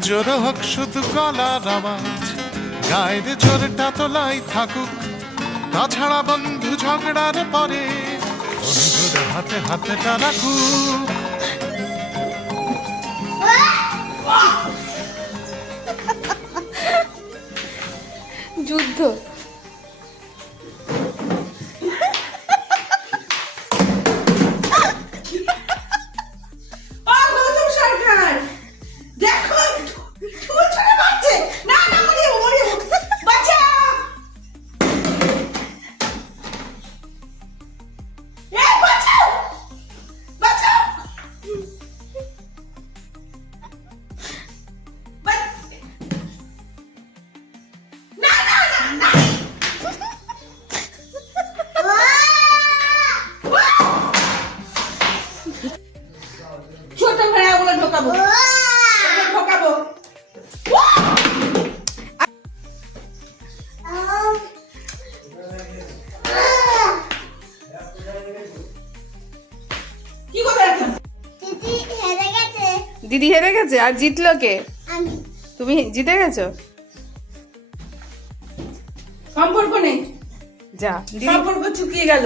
জোর হোক শুধু গলার আওয়াজ, গায়ের জোরটা তোলাই থাকুক, তাছাড়া বন্ধু ঝগড়ার পরে বন্ধুর হাতে হাতটা রাখুক। যুদ্ধ। দিদি হেরে গেছে আর জিতলো কে? তুমি জিতে গেছো। সম্পর্ক নেই, যা সম্পর্ক চুকিয়ে গেল।